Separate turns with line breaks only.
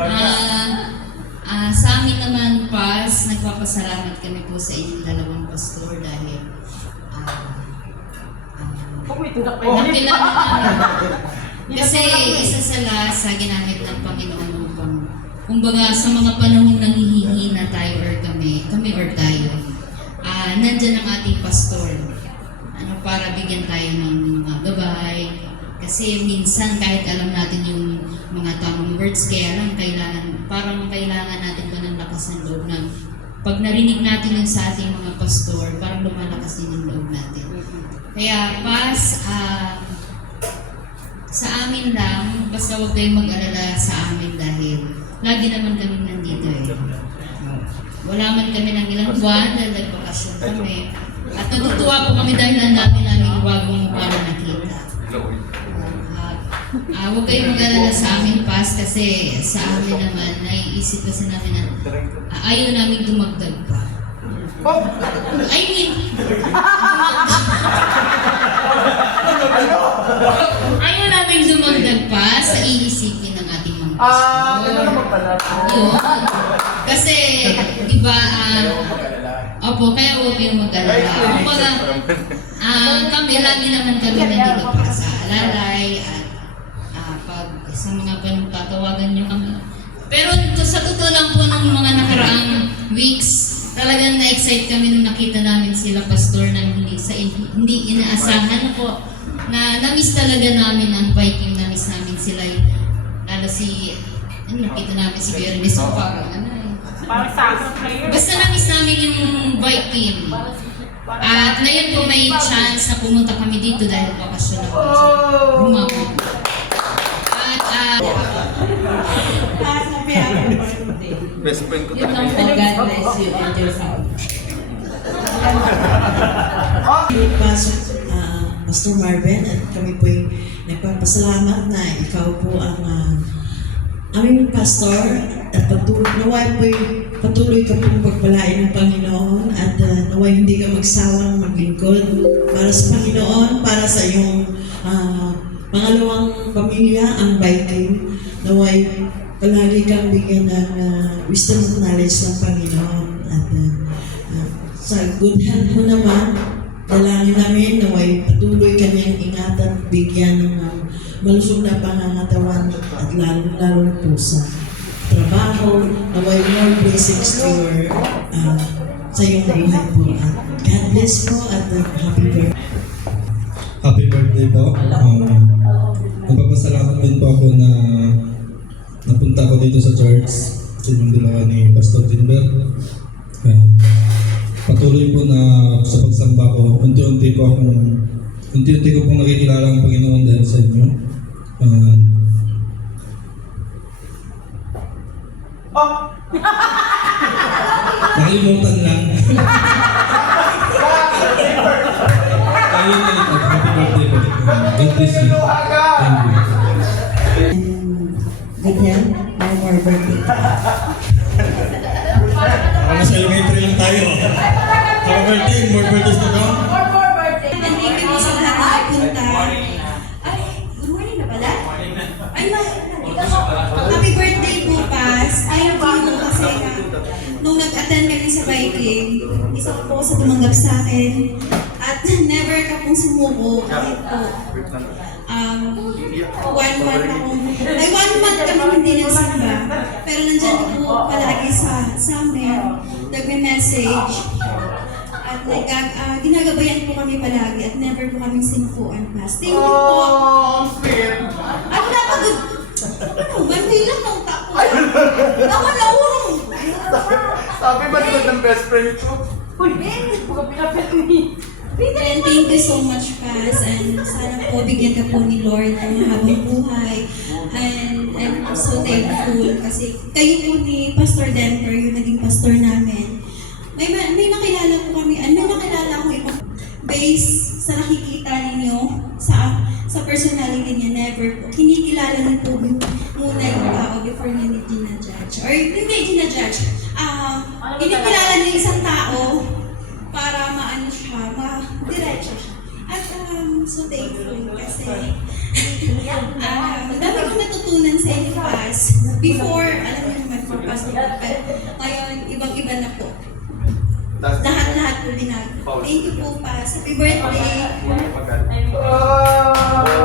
Ah, ah, sa amin naman, Pas, nagpapasalamat kami po sa inyong dalawang pastor dahil ah, ah, nakilala namin. Kasi isa sa lahat sa ginamit ng Panginoon upang kumbaga sa mga panahong nanghihina tayo or kami, kami or tayo, ah nandyan ang ating pastor ano, para bigyan tayo ng mga gabay. Kasi minsan kahit alam natin yung mga tamang words, kaya lang kailangan, parang kailangan natin ba ng lakas ng loob na pag narinig natin yun sa ating mga pastor, parang lumalakas din yung loob natin. Kaya pas, ah, sa amin lang, basta huwag kayong mag-alala sa amin dahil lagi naman kami nandito eh. Wala man kami ng ilang buwan dahil nagbakasyon kami. At natutuwa po kami dahil ang dami namin bagong mukha na nakita. Ah, ah, huwag kayong mag-alala sa amin, Pas, kasi sa amin naman, naiisip kasi namin na ah, ayaw namin dumagdag pa. I mean, ayaw namin dumagdag pa sa iisipin mga
Ah, gano'n naman pala.
Yun. Kasi, di ba, ah, opo, kaya huwag kayong mag-alala. Kumbaga, ah, kami, lagi naman kami nandito para sa alalay at ah, pag sa mga ganung tatawagan nyo kami. Pero to, sa totoo lang po ng mga nakaraang weeks, talagang na-excite kami nung nakita namin sila pastor na hindi, sa, hindi inaasahan po na na-miss talaga namin ang Viking, na-miss namin sila. Lalo si, ano, nakita namin si Bernice ko parang ano eh.
Parang soccer player.
Basta na-miss namin yung bike team. At ngayon po may chance na pumunta kami dito dahil bakasyon na po. Rumama. At ah,
Best friend ko
yun lang po. God bless you and your family.
Pastor, Marvin at kami po ay nagpapasalamat na ikaw po ang ah, aming pastor. At patuloy, naway po patuloy ka pong pagpalain ng Panginoon. At ah, naway hindi ka magsawang maglingkod para sa Panginoon, para sa iyong ah, pangalawang pamilya, ang Viking. Naway palagi kang bigyan ng ah, wisdom at knowledge ng Panginoon. At ah, ah, sa good health mo naman, dalangin namin na way patuloy kanyang ingatan, bigyan ng um, malusog na pangangatawan at lalo-lalo po sa trabaho, na way more blessings to your, uh, sa iyong buhay po. At God bless po at uh, happy birthday.
Happy birthday po. Um, nagpapasalamat din po ako na napunta ako dito sa church sa inyong dalawa ni Pastor Timber. Uh, patuloy po na sa pagsamba ko, unti-unti po akong unti-unti ko pong nakikilala ang Panginoon dahil sa inyo. Uh,
Oh,
nakalimutan lang. Ayun na ito. Happy birthday po. God bless you. Thank you.
No more birthday.
Para sa April lang tayo. Happy birthday, more birthdays to come.
And thank you sa lahat. Ay, good morning na pala? Ay, ma, happy birthday po, Pas. Thank you kasi na, nung nag-attend kami sa Viking, isa ko po sa tumanggap sa akin. At never ka pong sumuko kahit po. Um, one month akong, ay one month kami hindi nagsamba. Pero nandyan ka po palagi sa, sa amin. Nagme-message. At nag, ah, ginagabayan po kami palagi at never po kaming sinukuan pas. Thank you po.
oh, sweet.
Ano na pagod? Ano, Monday lang ng tapo. Naman na urong.
Sabi ba naman ng best friend ko?
And thank you so much, Paz. And sana po bigyan ka po ni Lord ng mahabang buhay. And I'm so thankful kasi kayo po ni Pastor Denver, yung naging pastor namin. May, may nakilala po kami, ano, may nakilala ko ibang based sa nakikita ninyo sa sa personality niya, never po. Kinikilala niyo po muna yung tao before niyo ni ginajudge. Or hindi ginajudge. Um, kinikilala niyo yung isang tao para maano siya, ma-diretso siya. At um, so thankful kasi um, dami kong natutunan sa inyo, Pas. Before, alam niyo naman po, Pastor, pero ngayon, ibang-iba na po. Lahat-lahat po binago. Thank you po, Pas. Happy birthday.
Ah!